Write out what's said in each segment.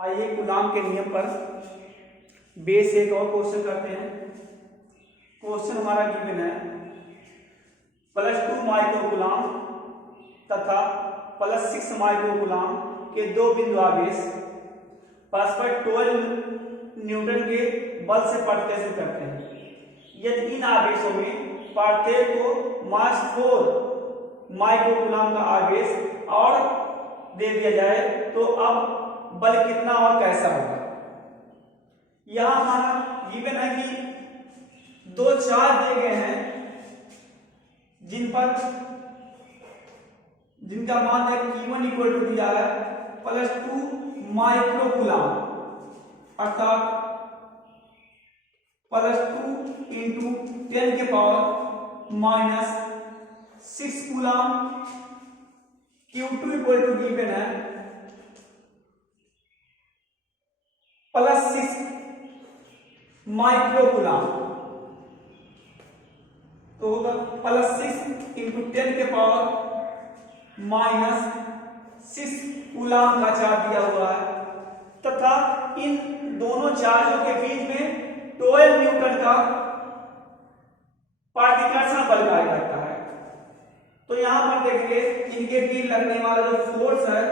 आइए कूलाम के नियम पर बेस एक और क्वेश्चन करते हैं। क्वेश्चन हमारा गिवन है +2 माइक्रोकूलाम तथा +6 माइक्रोकूलाम के दो बिंदु आवेश परस्पर 12 न्यूटन के बल से प्रतिक्रिया करते हैं। यदि इन आवेशों में प्रत्येक को मास 4 माइक्रोकूलाम का आवेश और दे दिया जाए तो अब बल कितना और कैसा होगा। यहां हमारा गिवन है कि दो चार्ज दिए गए हैं जिनका मान है Q1 इक्वल टू दिया है +2 माइक्रोकूलाम अर्थात +2 इंटू 10 के power -6 coulomb. Q2 equal to given है +6 माइक्रोकूलाम, तो होगा +6 इंटू 10 के पावर -6 कूलाम का चार्ज दिया हुआ है तथा इन दोनों चार्जों के बीच में 12 न्यूटन का प्रतिकर्षण बल कार्य करता है। तो यहां पर देखिए इनके बीच लगने वाला जो फोर्स है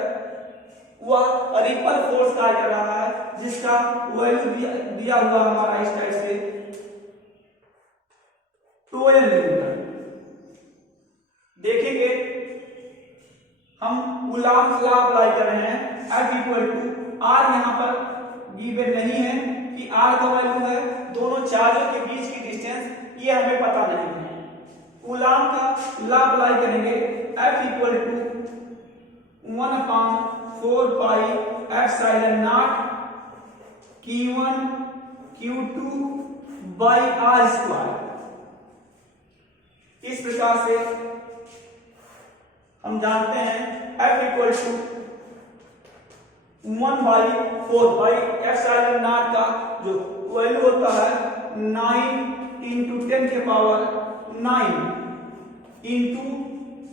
वह रिपल फोर्स कार्य कर रहा है जिसका वैल्यू दिया हुआ हमारा इस टाइप से 12 न्यूटन। देखेंगे हम कूलाम लॉ अप्लाई कर रहे हैं। F इक्वल टू आर यहां पर गिवन नहीं है कि आर का वैल्यू है, दोनों चार्जों के बीच की डिस्टेंस ये हमें पता नहीं है। कूलाम का लॉ अप्लाई करेंगे। F equal to 1/4 pi epsilon naught Q1 Q2 by r square. इस प्रकार से हम जानते हैं F equal to 1/4 pi epsilon naught का जो वैल्यू होता है 9 इंटू 10 के पावर 9 इंटू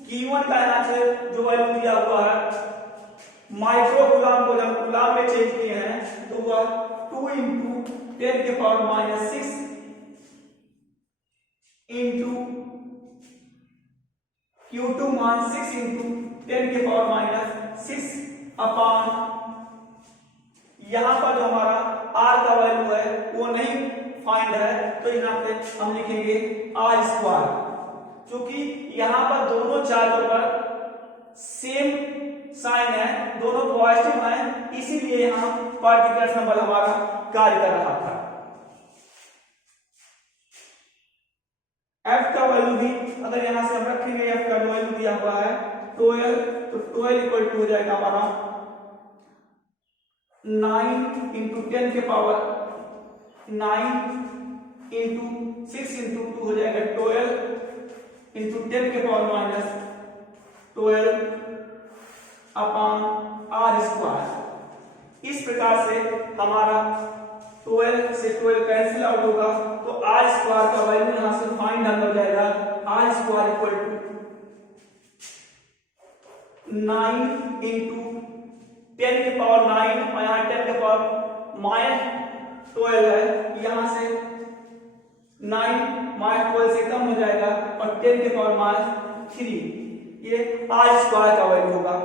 Q1 का यहाँ से जो वैल्यू दिया हुआ है माइक्रोकूलाम को जब कूलाम में चेंज किए हैं तो वह 2 इंटू 10 के पावर -6 इंटू Q2 मान 6 इंटू 10 के पावर -6 अपॉन यहां पर जो हमारा R का वैल्यू है वो नहीं फाइंड है तो यहां पे हम लिखेंगे R स्क्वायर। क्योंकि यहां पर दोनों चार्जों पर सेम साइन है, दोनों पॉजिटिव हैं, इसीलिए यहां प्रतिकर्षण बल हमारा कार्य कर रहा था। F का वैल्यू भी अगर यहां से हम रखेंगे, F का वैल्यू दिया हुआ है 12, तो 12 इक्वल टू हो जाएगा हमारा 9 इंटू 10 के पावर 9 इंटू 6 इंटू 2 हो जाएगा 12 इंटू 10 के पावर -12 अपॉन आर स्क्वायर। इस प्रकार से हमारा 12 से 12 कैंसिल आउट होगा तो आर स्क्वायर का वैल्यू यहां से फाइंड आउट हो जाएगा। R square equal to 9 into 10 के पावर 9 और यहाँ 10 के पावर -12 है, यहां से 9 -12 से कम हो जाएगा और 10 के पावर -3, ये आर स्क्वायर का वैल्यू होगा।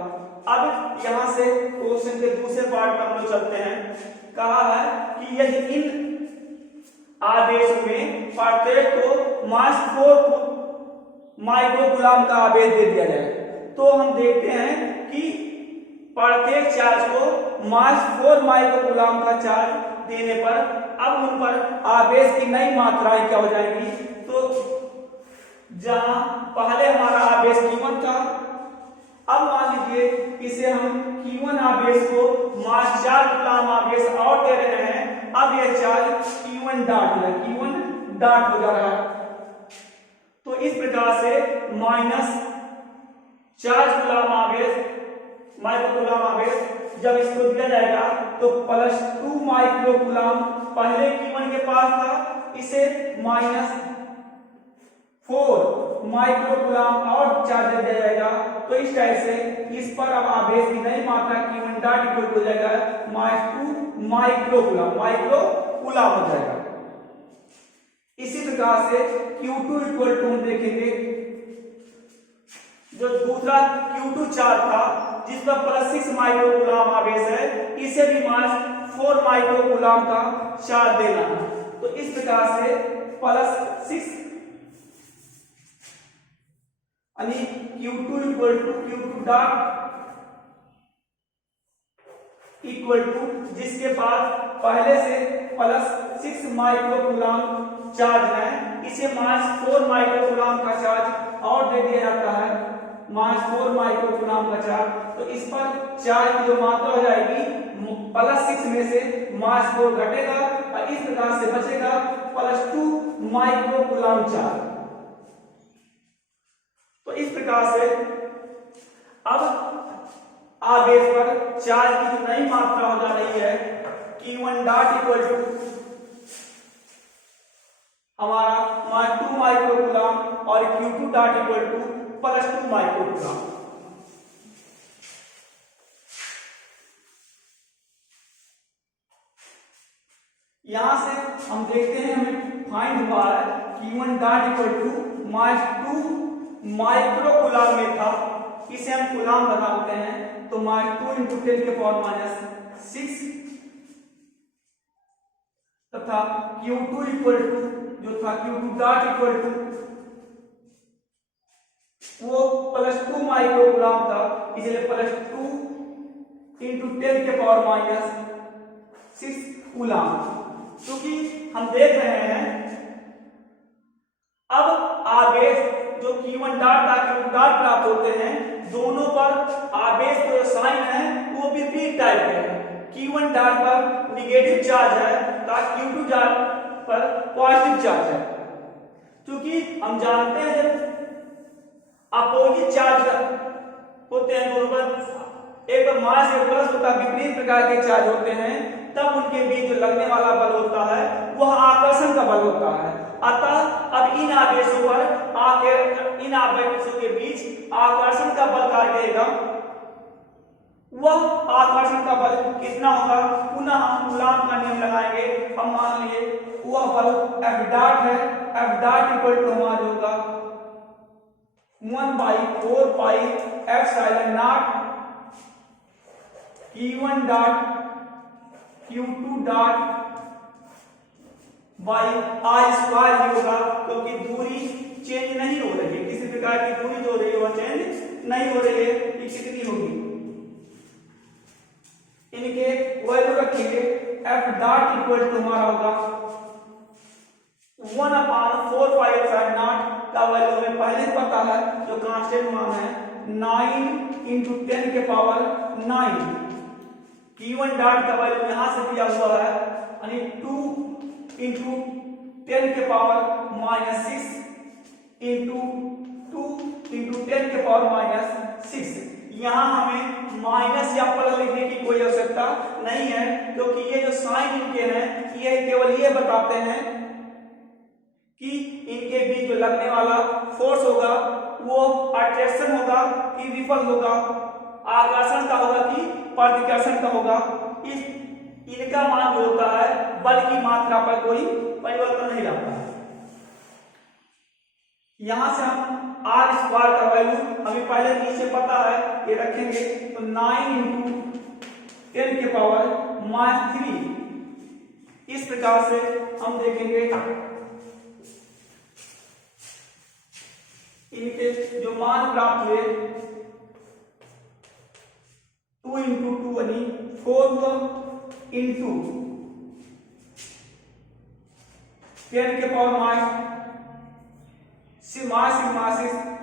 अब यहां से क्वेश्चन के दूसरे पार्ट पर हम लोग चलते हैं। कहा है कि यदि इन आवेश में प्रत्येक को मास 4 माइक्रोकूलाम का आवेश दे दिया जाए तो हम देखते हैं कि प्रत्येक चार्ज को मास 4 माइक्रोकूलाम का चार्ज देने पर अब उन पर आवेश की नई मात्राएं क्या हो जाएंगी। तो जहां पहले हमारा आवेश Q1 था, अब मान लीजिए इसे हम Q1 आवेश को मास 4 कूलाम आवेश और दे रहे हैं। अब यह चार्ज Q1 डॉट है, Q1 डॉट हो जा रहा है। तो इस प्रकार से -4 कूलाम आवेश माइक्रोकूलाम आवेश जब इसको दिया जाएगा तो +2 माइक्रोकूलाम पहले Q1 के पास था, इसे -4 माइक्रोकूलाम और चार्ज दिया जाएगा तो इस टाइप से इस पर अब आवेश की नई मात्रा Q1 डॉट इक्वल हो जाएगा -2 माइक्रो कूलम हो जाएगा। इसी प्रकार से Q2 इक्वल टू हम देखेंगे जो दूसरा Q2 चार्ज था जिस पर +6 माइक्रो कूलम आवेश है, इसे भी -4 माइक्रो कूलम का चार्ज देना है। तो इस प्रकार से +6 यानी Q2 equal to Q2 dot equal to जिसके पास पहले से +6 माइक्रो कूलम चार्ज है, इसे -4 माइक्रो कूलम का चार्ज और दे दिया जाता है, -4 माइक्रो कूलम का चार्ज। तो इस पर चार्ज की जो मात्रा हो जाएगी +6 में से -4 घटेगा और इस प्रकार से बचेगा +2 माइक्रो कूलम चार्ज। तो इस प्रकार से अब आवेश पर चार्ज की जो नई मात्रा हो जा रही है Q1 डॉट इक्वल टू हमारा -2 माइक्रो कूलम और Q2 dot equal to +2 micro coulomb. यहां से हम देखते हैं हमें फाइंड हुआ है Q1 dot equal to -2 micro coulomb में था, इसे हम कूलम बनाते हैं तो -2 × 10⁻⁶ तथा Q2 इक्वल टू जो था Q2 डॉट इक्वल टू वो +2 माइक्रो कूलम था, इसलिए +2 × 10⁻⁶ कूलम। क्योंकि हम देख रहे हैं अब आवेश जो Q1 डॉट था Q2 डॉट प्राप्त होते हैं, दोनों पर आवेश का जो साइन है वो विपरीत टाइप के है। Q1 डॉट पर निगेटिव चार्ज है तथा Q2 डॉट पर पॉजिटिव चार्ज है। क्योंकि हम जानते हैं जब अपोजिट चार्ज होते हैं दोनों पर, एक पर माइनस एक प्लस होता है, विपरीत प्रकार के चार्ज होते हैं, तब उनके बीच जो लगने वाला बल होता है वह आकर्षण का बल होता है। अतः अब इन आवेशों के बीच आकर्षण का बल कार्य करेगा। वह आकर्षण का बल कितना होगा, पुनः हम कूलम का नियम लगाएंगे। हम मान लिए वह बल F डॉट है, F डॉट इक्वल टू हमारा होगा 1/4 pi epsilon naught Q1 dot Q2 dot by R square होगा, क्योंकि दूरी चेंज नहीं हो रही है, किसी प्रकार की दूरी जो हो रही है वह चेंज नहीं हो रही है। ये कितनी होगी, इनके वैल्यू रखेंगे। F डॉट इक्वल टू हमारा होगा 1/4 पाई एप्सिलॉन नॉट का वैल्यू हमें पहले ही पता है, जो कांस्टेंट मान है 9 × 10⁹। Q1 डॉट का वैल्यू यहां से दिया हुआ है, यानी 2 × 10⁻⁶ × 10⁻⁶। यहां हमें माइनस या प्लस लिखने की कोई आवश्यकता नहीं है, क्योंकि ये जो साइन इनके हैं ये केवल ये बताते हैं कि इनके बीच जो लगने वाला फोर्स होगा वो अट्रैक्शन होगा कि रिपल होगा, आकर्षण का होगा कि प्रतिकर्षण का होगा। इनका मान जो होता है बल की मात्रा पर कोई परिवर्तन नहीं रहता है। यहां से हम R स्क्वायर का वैल्यू हमें पहले नीचे पता है, ये रखेंगे तो 9 × 10⁻³ इस प्रकार से हम देखेंगे इनके जो मान प्राप्त हुए 2 × 2 यानी 4 × 10⁻⁶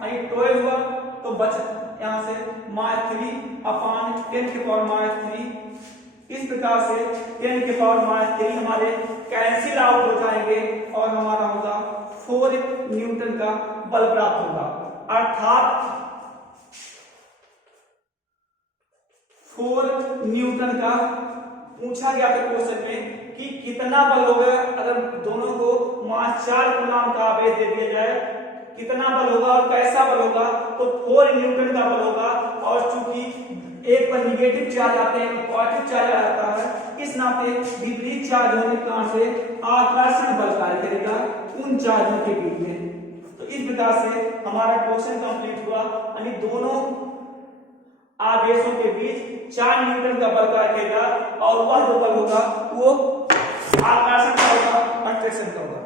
यानी 12 हुआ, तो बच यहां से -3/10⁻³ इस प्रकार से 10⁻³ हमारे कैंसिल आउट हो जाएंगे और हमारा होगा 4 न्यूटन का बल प्राप्त होगा। अर्थात 4 न्यूटन का पूछा गया था क्वेश्चन में कि कितना बल होगा अगर दोनों को -4 कूलम का आवेश दे दिया जाए, कितना बल होगा और कैसा बल होगा, तो 4 न्यूटन का बल होगा। और चूंकि एक पर निगेटिव चार्ज आते हैं, पॉजिटिव चार्ज आता है, इस नाते विपरीत चार्ज होने के कारण से आकर्षण बल कार्य करेगा उन चार्जों के बीच में। तो इस प्रकार से हमारा क्वेश्चन कंप्लीट हुआ, यानी दोनों आवेशों के बीच 4 न्यूटन का बल कार्य करेगा और वह जो बल होगा वो आकर्षण का होगा, अट्रैक्शन का होगा।